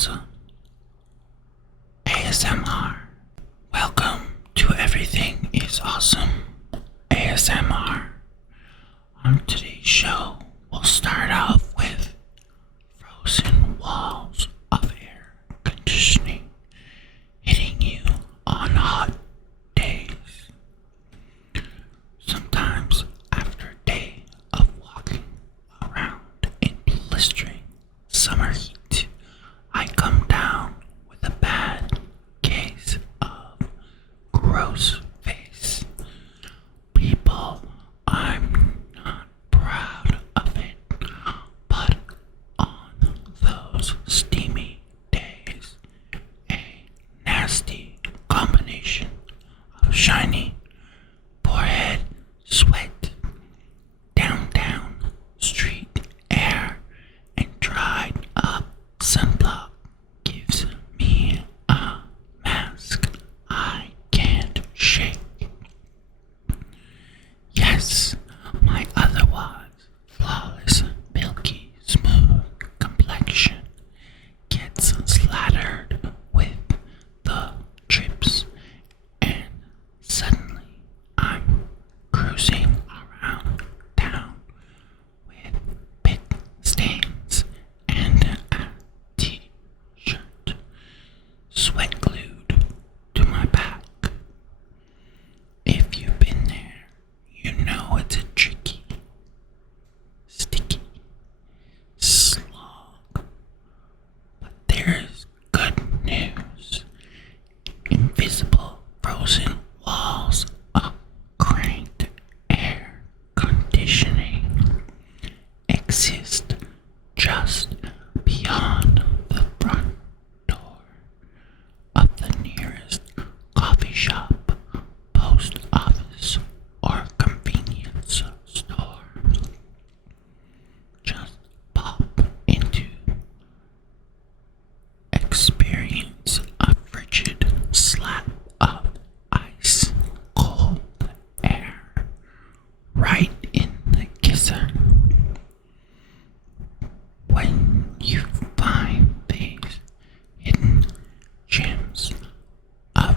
awesome. ASMR. Welcome to Everything is Awesome ASMR. On today's show, we'll start off with frozen walls of air conditioning hitting you on hot days. Sometimes after a day of walking around in blistering summer heat, I come down with a bad case of gross face. People, I'm not proud of it, but on those steamy days, a nasty combination of shiny forehead sweat, downtown street air, and dried up sunblock gives me a mask I can't shake. Yes, my otherwise flawless, milky, smooth complexion gets slattered with the drips, and suddenly I'm cruising around town with pit stains and a t-shirt sweat glued to my back. If you've been there, you know it's a tricky, sticky slog. But there's good news. Invisible frozen walls of cranked air conditioning exist just beyond the front door of the nearest coffee shop, post office, or convenience store. Just pop into experience a frigid slap of ice cold air right in the kisser. When you find these hidden gems of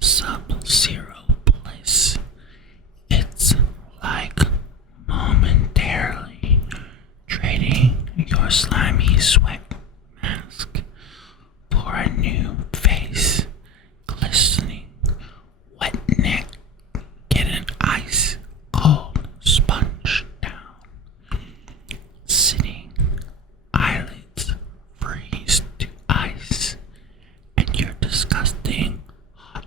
sub-zero bliss, it's like momentarily trading your slimy sweat mask for a new face, glistening wet neck, get an ice cold sponge down, sitting eyelids freeze to ice, and your disgusting hot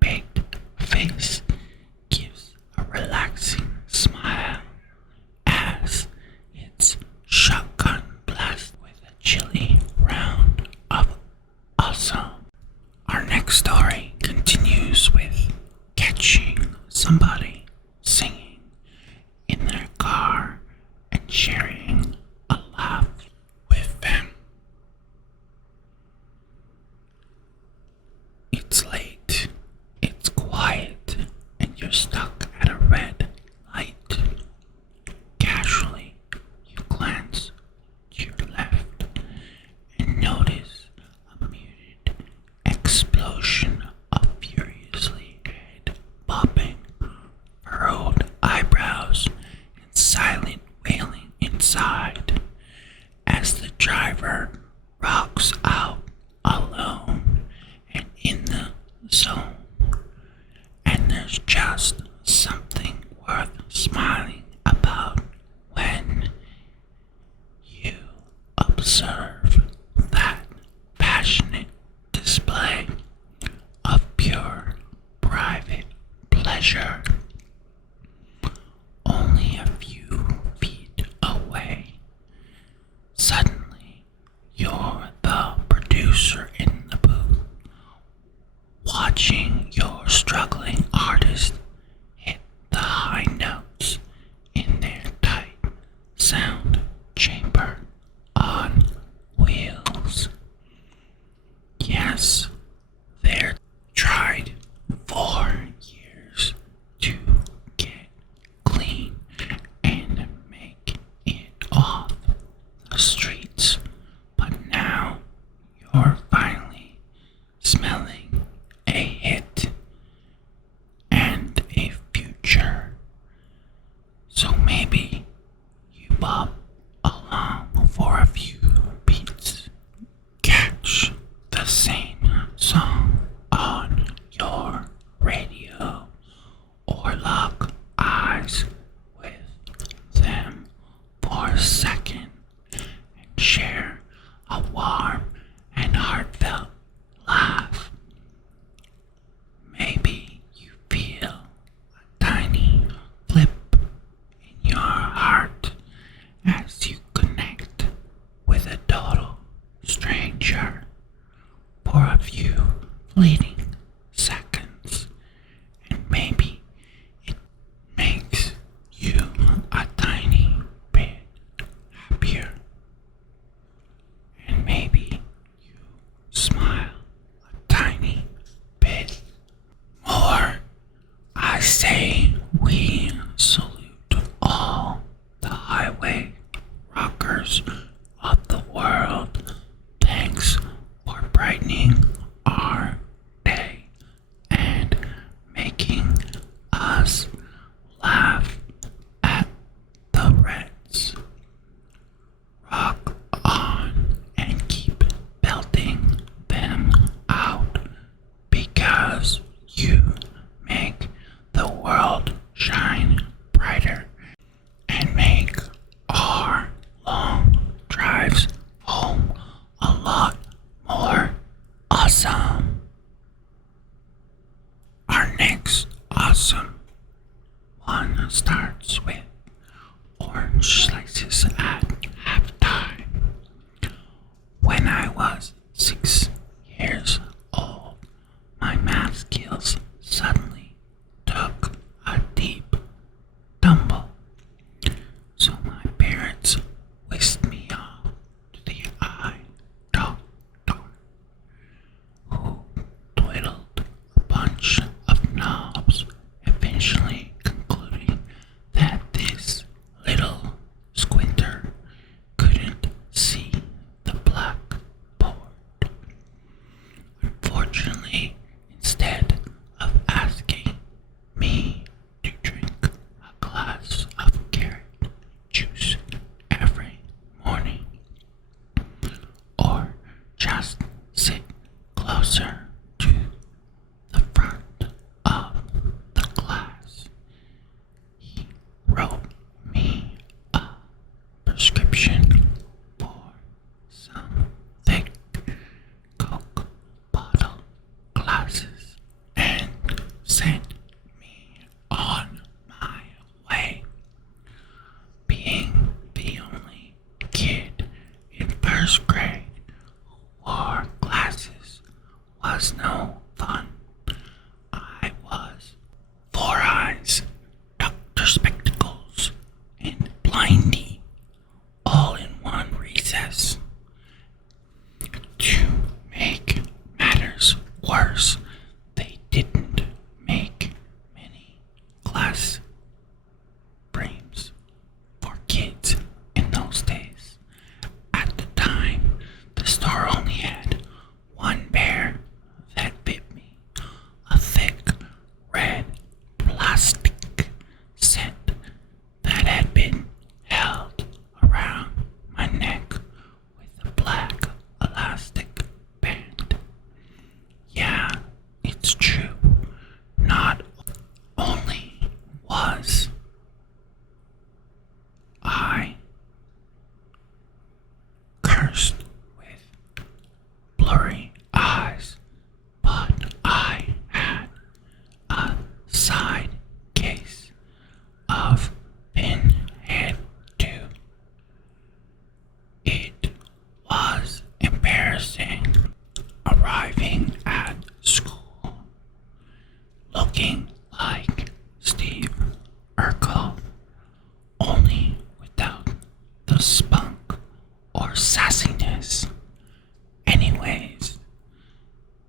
baked face gives a relaxing smile as it's shotgun blast with a chilly round of awesome. Our next story continues with catching somebody singing in their car and sharing a laugh with them. It's late, it's quiet, and you're stuck at a red light. Casually, you glance to your left and notice a muted explosion of furiously head bobbing, furrowed eyebrows, and silent wailing inside as the driver rocks out alone and in the zone. And there's just something worth smiling about when you observe that passionate display of pure private pleasure. Only a few feet away. Suddenly, you're the producer in the booth, watching your struggling artist hit the high notes in their tight sound chamber on wheels. Yes, they're tried for years to One starts with orange slices at halftime. When I was 6 years old, my math skills suddenly took a deep tumble. So my parents whisked me off to the eye doctor, who twiddled a bunch of knobs, eventually concluding that this little squinter couldn't see the blackboard. Unfortunately, instead of asking me to drink a glass of carrot juice every morning, or just sit closer to the front of the class, he wrote me a prescription for some thick Coke bottle glasses and sent me on my way. Being the only kid in first grade who wore glasses was no fun. I was four eyes, doctor spectacles, and blindy all in one recess. To make matters worse, they didn't make many glass frames for kids in those days. At the time, the store only had one pair that fit me, a thick red plastic set that had been held around my neck with a black elastic band. Yeah, it's true. Not only was I cursed with blurry eyes, but I had a side case of pinhead too. It was embarrassing arriving at school looking like Steve Urkel, only without the spunk or sassiness. Anyways,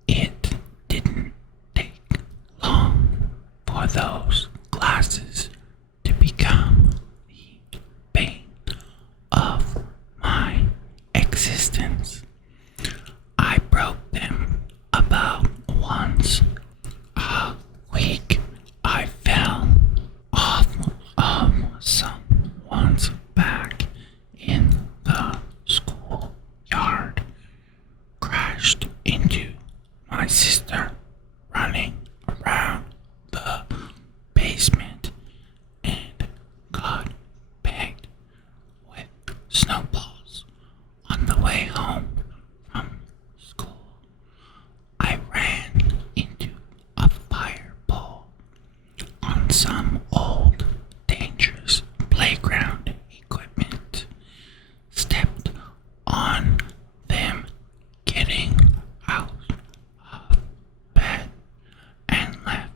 it didn't take long for those glasses to become the bane of my existence. I broke them about once a week. I fell off of someone's back in the schoolyard, crashed into my sister running around the basement, and got pegged with snowballs on the way home from school. I ran into a fire pole on some old, dangerous playground equipment, stepped on them getting out of bed, and left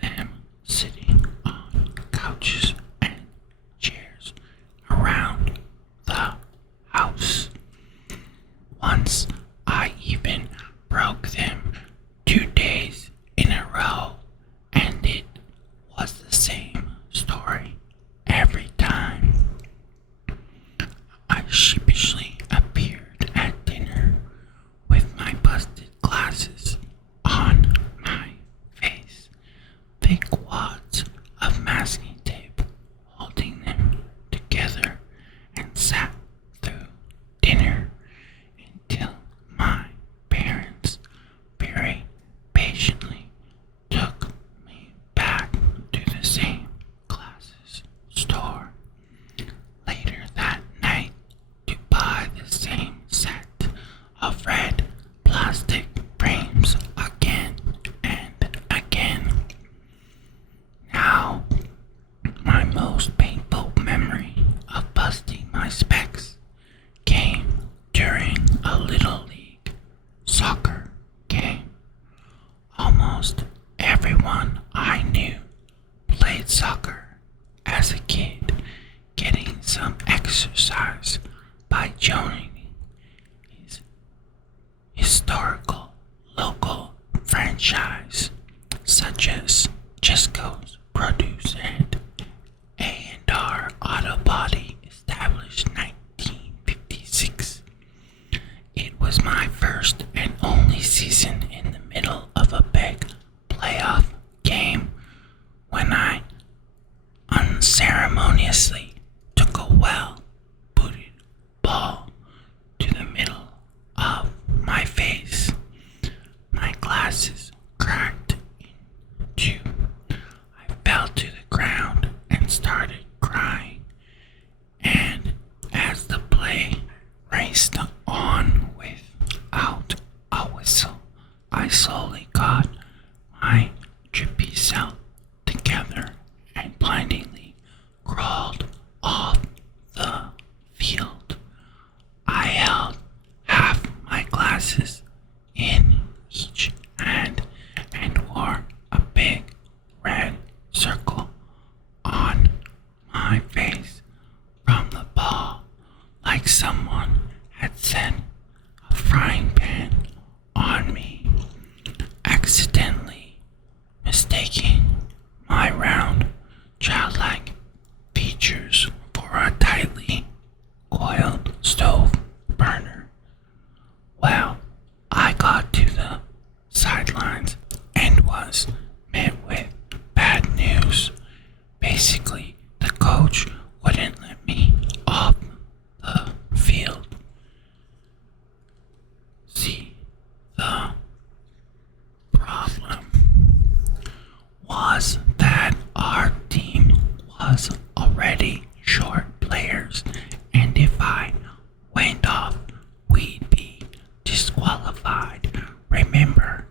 them sitting on couches and chairs around the house. Once I even broke them 2 days in a row, and it was the same story every time. I sheepishly appeared at dinner with my busted glasses on my face, thick wads of masking tape holding them together, and sat through dinner until my parents very patiently took me back to the same glasses store later that night to buy the same set of red plastic frames again and again. Now soccer as a kid, getting some exercise by joining his historical local franchise such as Jesco's Produce and A&R Auto Body, established 1956. It was my first and only season in the middle of a big playoff game when I unceremoniously took a well-booted ball to the middle of my face. My glasses cracked in two. I fell to the ground and started crying. And as the play raced on without a whistle, I slowly got my drippy self together and blindingly crawled off the field. I held half my glasses in each hand and wore a big red circle on my face from the ball, like someone had set a frying pan on me, accidentally mistaking my round, childlike features for a tightly coiled stove burner. Well, I got to the sidelines and was met with bad news. Basically, the coach wouldn't let me off the field. See, the problem was that our team was already short players, and if I went off, we'd be disqualified. Remember,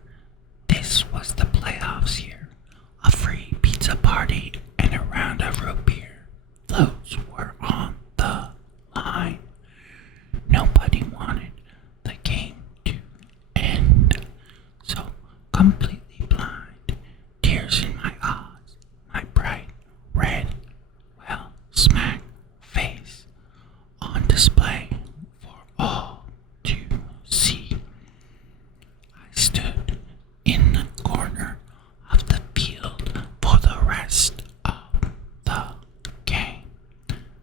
this was the playoffs year. A free pizza party and a round of root beer floats were on the line. Nobody wanted the game to end. So, completely blind, tears in my eyes, my bright red, well, smack face on display for all to see. I stood in the corner of the field for the rest of the game,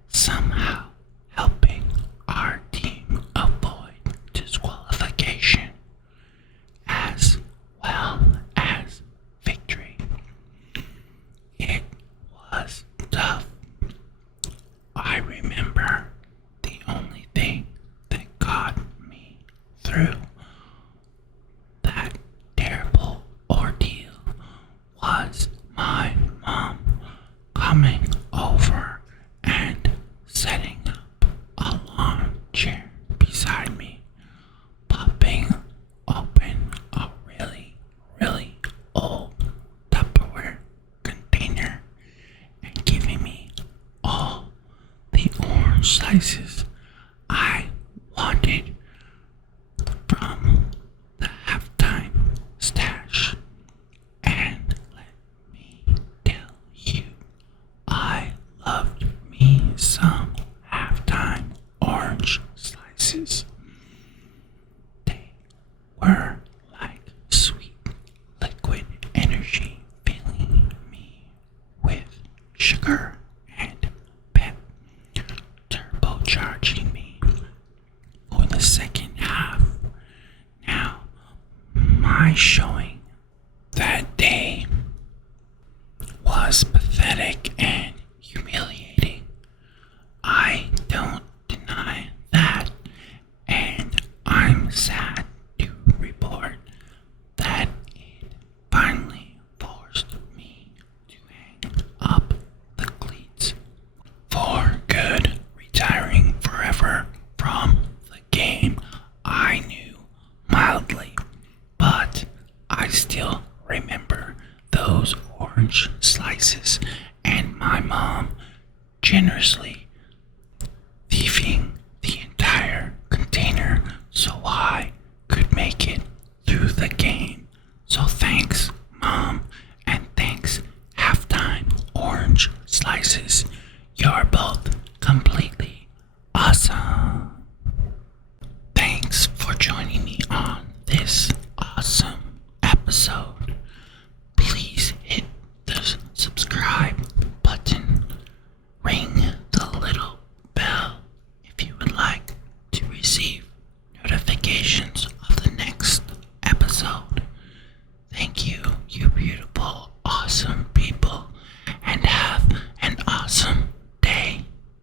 somehow helping our team avoid disqualification as well as victory. It was tough. I remember the only thing that got me through that terrible ordeal was my mom coming over and setting up a lawn chair beside me, popping open a really old Tupperware container and giving me all the orange slices I wanted from the halftime stash. And let me tell you, I loved me some halftime orange slices. They were like sweet liquid energy, filling me with sugar and pep, turbocharging me for the second half. Now, my showing that day was pathetic and humiliating. I don't deny that, and I'm sad to report that it finally forced me to hang up the cleats for good, retiring forever from the game. I knew mildly, but I still remember those orange slices and my mom generously